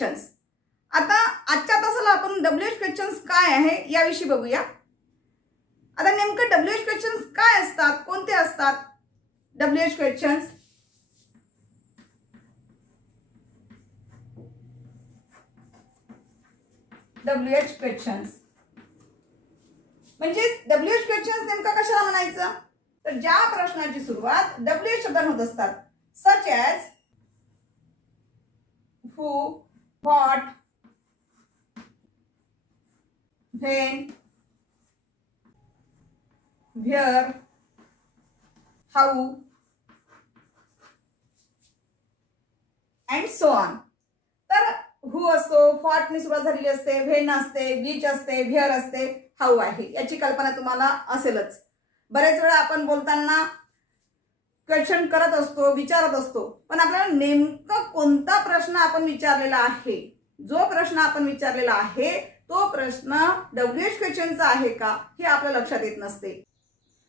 Questions. आता आजच्या तासाला आपण WH क्वेश्चन्स काय आहे याविषयी बघूया. आता नेमकं WH क्वेश्चन्स काय असतात, कोणते असतात WH क्वेश्चन्स? WH क्वेश्चन्स म्हणजे WH क्वेश्चन्स नेमका कशाला म्हणायचं, तर ज्या प्रश्नाची सुरुवात WH शब्दाने होत असतात, such as who, what, when, where, how and so on. तर who असतो, what ने सुरुवात झालेली असते, when असते, which असते, where असते, how आहे. याची कल्पना तुम्हाला असेलच. बरेच वेळा आपण बोलताना क्वेश्चन करत असतो, विचारत असतो, पण आपल्याला नेमका कोणता प्रश्न आपण विचारलेला आहे, जो प्रश्न आपण विचारलेला आहे तो प्रश्न WH क्वेश्चनचा आहे का हे आपल्या लक्षात येत नसते.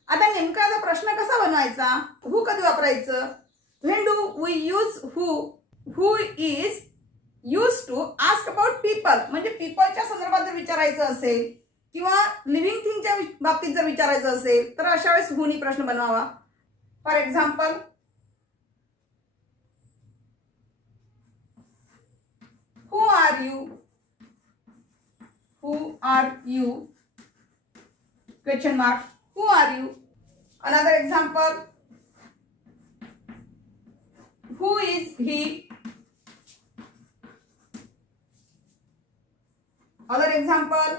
आता नेमका हा प्रश्न कसा बनवायचा, हू कधी वापरायचं, when do we use who, who is use to ask about people, म्हणजे पीपलच्या संदर्भात जर विचारायचं असेल किंवा लिव्हिंग थिंगच्या बाबतीत जर विचारायचं असेल तर अशा वेळेस हूनी प्रश्न बनवावा. For example, who are you, who are you, question mark, who are you. Another example, who is he, other example,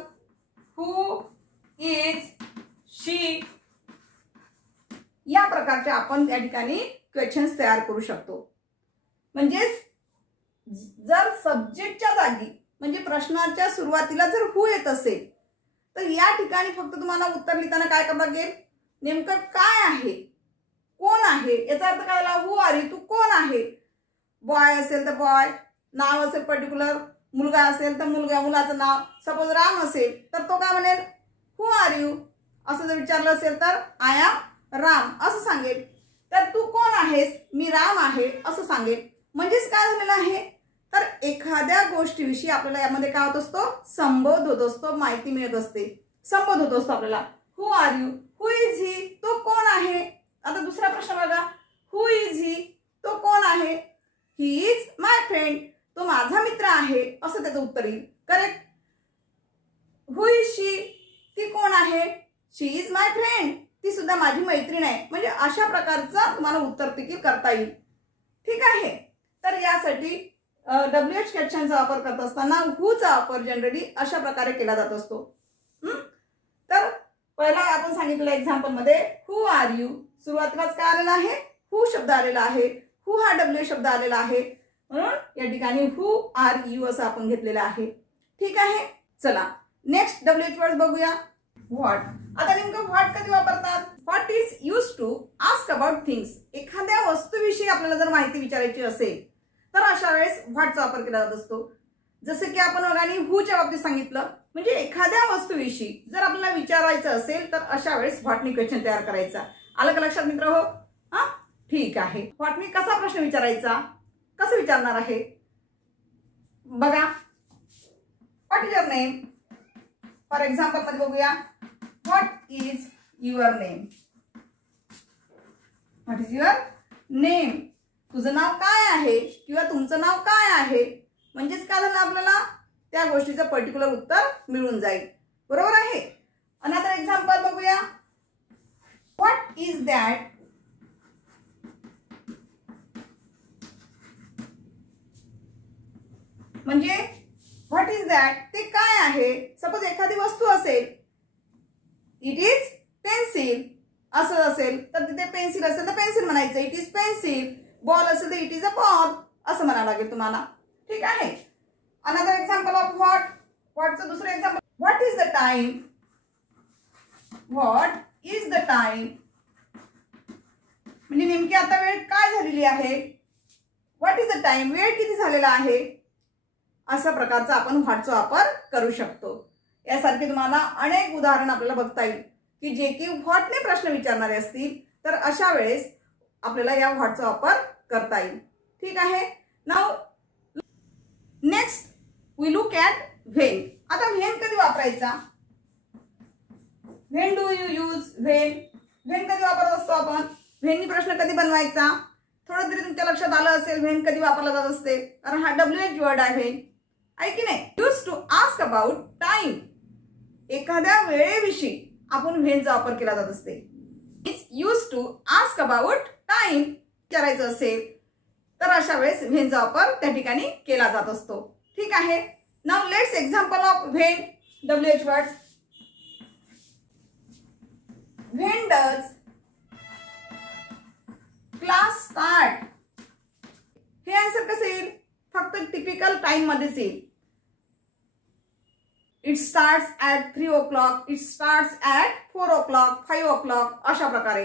who is she. या प्रकारचे आपण त्या ठिकाणी क्वेश्चन्स तयार करू शकतो. म्हणजे जर सब्जेक्टच्या जागी म्हणजे प्रश्नाच्या सुरुवातीला जर हू येत असेल तर या ठिकाणी फक्त तुम्हाला उत्तर लिहिताना काय करावं लागेल, नेमकं काय आहे, कोण आहे, याचा अर्थ काय झाला, हू आर यू, तू कोण आहे. बॉय असेल तर बॉय, नाव असेल पर्टिक्युलर, मुलगा असेल तर मुलगा, मुलाचं नाव, सपोज राम असेल तर तो काय म्हणेल, हू आर यू. असं जर विचारलं असेल तर आय एम राम असं सांगेल. तर तू कोण आहेस, मी राम आहे असं सांगेल. म्हणजेच काय झालेलं आहे, तर एखाद्या गोष्टीविषयी आपल्याला यामध्ये काय होत असतो, संबोध होत असतो, माहिती मिळत असते, संबोध होत असतो आपल्याला. Who are you, who is he, तो कोण आहे. आता दुसरा प्रश्न बघा, हू इज ही, तो कोण आहे. ही इज माय फ्रेंड, तो माझा मित्र आहे असं त्याचं उत्तर येईल. करेक्ट. हू इज शी, ती कोण आहे, शी इज माय फ्रेंड, ती सुद्धा माझी मैत्रीण आहे. म्हणजे अशा प्रकारचं तुम्हाला उत्तर देखील करता येईल. ठीक आहे. तर यासाठी WH क्वेश्चनचा वापर करत असताना हूचा वापर जनरली अशा प्रकारे केला जात असतो. तर पहिला आपण सांगितलेलं एक्झाम्पल मध्ये हू आर यू, सुरुवातीलाच काय आलेला आहे, हू शब्द आलेला आहे, हू हा WH शब्द आलेला आहे, म्हणून या ठिकाणी हू आर यू असं आपण घेतलेलं आहे. ठीक आहे. चला नेक्स्ट WH वर्ड बघूया, व्हॉट. आता नेमकं व्हॉट कधी वापरतात, what is use to ask about things. एखाद्या वस्तूविषयी आपल्याला जर माहिती विचारायची असेल तर अशा वेळेस व्हॉटचा वापर केला जात असतो. जसं की आपण बघानी हूच्या बाबतीत सांगितलं, म्हणजे एखाद्या वस्तूविषयी जर आपल्याला विचारायचं असेल तर अशा वेळेस व्हॉटनी क्वेश्चन तयार करायचा. आलं का लक्षात मित्र हो? हा ठीक आहे. व्हॉटनी कसा प्रश्न विचारायचा, कसं विचारणार आहे बघा. What is your name. For example मध्ये बघूया, what is your name, what is your name, तुझं नाव काय आहे किंवा तुमचं नाव काय आहे. म्हणजेच काय झालं, आपल्याला त्या गोष्टीचं पर्टिक्युलर उत्तर मिळून जाईल. बरोबर आहे. अनदर एक्झाम्पल बघूया, व्हॉट इज दॅट, म्हणजे व्हॉट इज दॅट, ते काय आहे. सपोज एखादी वस्तू असेल, इट इज पेन्सिल असं असेल तर तिथे पेन्सिल असेल तर पेन्सिल म्हणायचं, इट इज पेन्सिल. बॉल असेल तर इट इज अ बॉल असं म्हणावं लागेल तुम्हाला. ठीक आहे. अनदर एक्झाम्पल ऑफ व्हॉट, व्हॉटचं दुसरं example, what is the time, what is the time, म्हणजे नेमकी आता वेळ काय झालेली आहे, व्हॉट इज द टाइम, वेळ किती झालेला आहे. अशा प्रकारचा आपण व्हॉटचा वापर करू शकतो. यासारखे तुम्हाला अनेक उदाहरण आपल्याला बघता येईल की जे की व्हॉटने प्रश्न विचारणारे असतील तर अशा वेळेस आपल्याला या व्हॉटचा वापर करता येईल. ठीक आहे. Now next we look at when. आता व्हेन कधी वापरायचा? When do you use when? When कधी वापरत असतो आपण? व्हेननी प्रश्न कधी बनवायचा? थोडं तरी तुमच्या लक्षात आलं असेल व्हेन कधी वापरला जात असते, कारण हा WH वर्ड आहे व्हेन, आहे की नाही? Use to ask about time. एखाद्या वेळेविषयी आपण व्हेनचा वापर केला जात असते. It's use to ask about time विचारायचं असेल तर अशा वेळेस व्हेनचा वापर त्या ठिकाणी केला जात असतो. ठीक आहे. Now let's example of when WH words. When does class start? हे आन्सर कसं येईल? फक्त टिपिकल टाइम मध्येच येईल. It starts at 3 o'clock, it starts at 4 o'clock, 5 o'clock, अशा प्रकारे.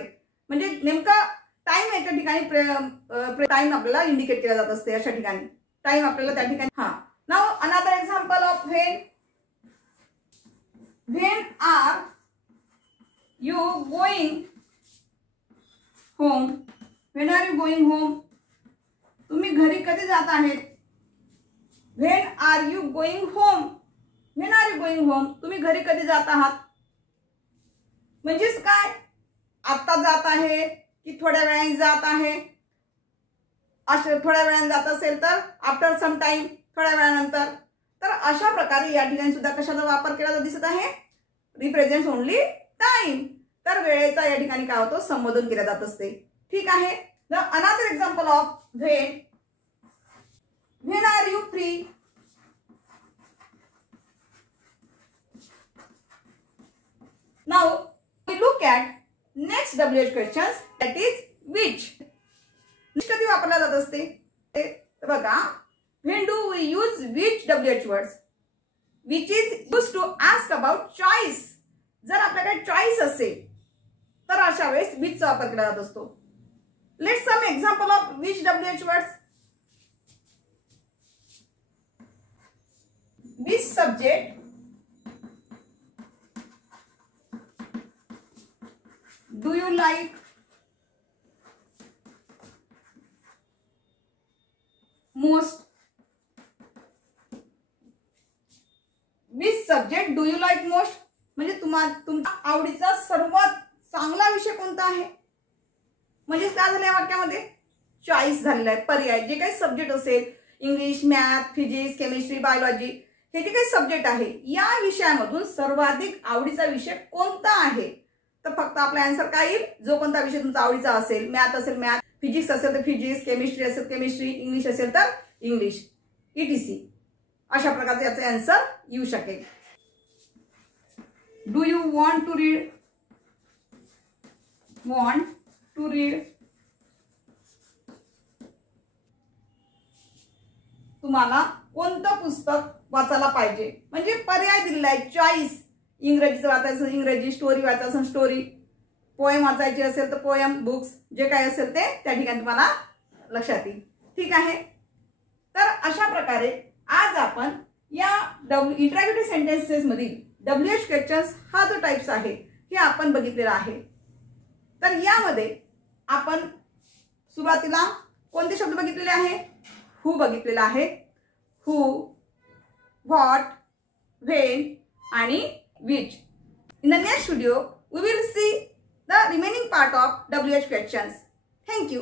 म्हणजे नेमका टाइम एका ठिकाणी टाइम आपल्याला इंडिकेट केला जात असते. अशा ठिकाणी टाइम आपल्याला त्या ठिकाणी. हा, now another example of when. When are you going home? When are you going home? तुम्ही घरी कधी जात आहेत? When are you going home? When are you going home? तुम्ही घरी कधी जात आहात? म्हणजेच काय? आता जात आहे की थोड्या वेळाने जात आहे? असे थोड्या वेळाने जात असेल तर आफ्टर सम टाइम, थोड्या वेळानंतर. तर अशा प्रकारे या ठिकाणी सुद्धा कशाचा वापर केला दिसत आहे? Represents only time. तर वेळेचा या ठिकाणी काय होतो? संबोधन केले जात असते. ठीक आहे. The another example of when. When are you free? Now we look at next WH questions, that is which. कधी वापरला जात असते? बघा, when do we use which WH words? Which is use to ask about choice. जर आपल्याकडे choice असेल तर अशा वेळेस विचचा वापर केला जात असतो. Let's some example of which WH words. Which subject do you like? Most. Which subject do you like most? म्हणजे तुमच्या आवडीचा सर्वात चांगला विषय कोणता आहे? म्हणजे काय झालं या वाक्यामध्ये? चॉईस झालेला आहे, पर्याय. जे काही सब्जेक्ट असेल, English, math, physics, chemistry, biology, हे जे काही सब्जेक्ट आहे या विषयामधून सर्वाधिक आवडीचा विषय कोणता आहे? तर फक्त आपला आन्सर काय येईल? जो कोणता विषय तुमचा आवडीचा असेल. मॅथ असेल मॅथ, फिजिक्स असेल तर फिजिक्स, केमिस्ट्री असेल केमिस्ट्री, इंग्लिश असेल तर इंग्लिश, ETC. अशा प्रकारचे याचे आन्सर येऊ शकेल. Do you want to read? Want to read. तुम्हाला कोणतं पुस्तक वाचायला पाहिजे? म्हणजे पर्याय दिलेला आहे, चॉईस. इंग्रजीचं वाचायचं इंग्रजी, स्टोरी वाचायचं स्टोरी, पोएम वाचायची असेल तर पोएम, बुक्स, जे काही असेल ते त्या ठिकाणी तुम्हाला लक्षात येईल. ठीक आहे. तर अशा प्रकारे आज आपण या इंटरॅक्टिव्ह सेंटेन्सेस मधील WH क्वेश्चन्स हा जो टाइप्स आहे हे आपण बघितलेला आहे. तर यामध्ये आपण सुरुवातीला कोणते शब्द बघितलेले आहे? हू बघितलेला आहे. हू, व्हॉट, व्हेन आणि which. In the next video, we will see the remaining part of WH questions. Thank you.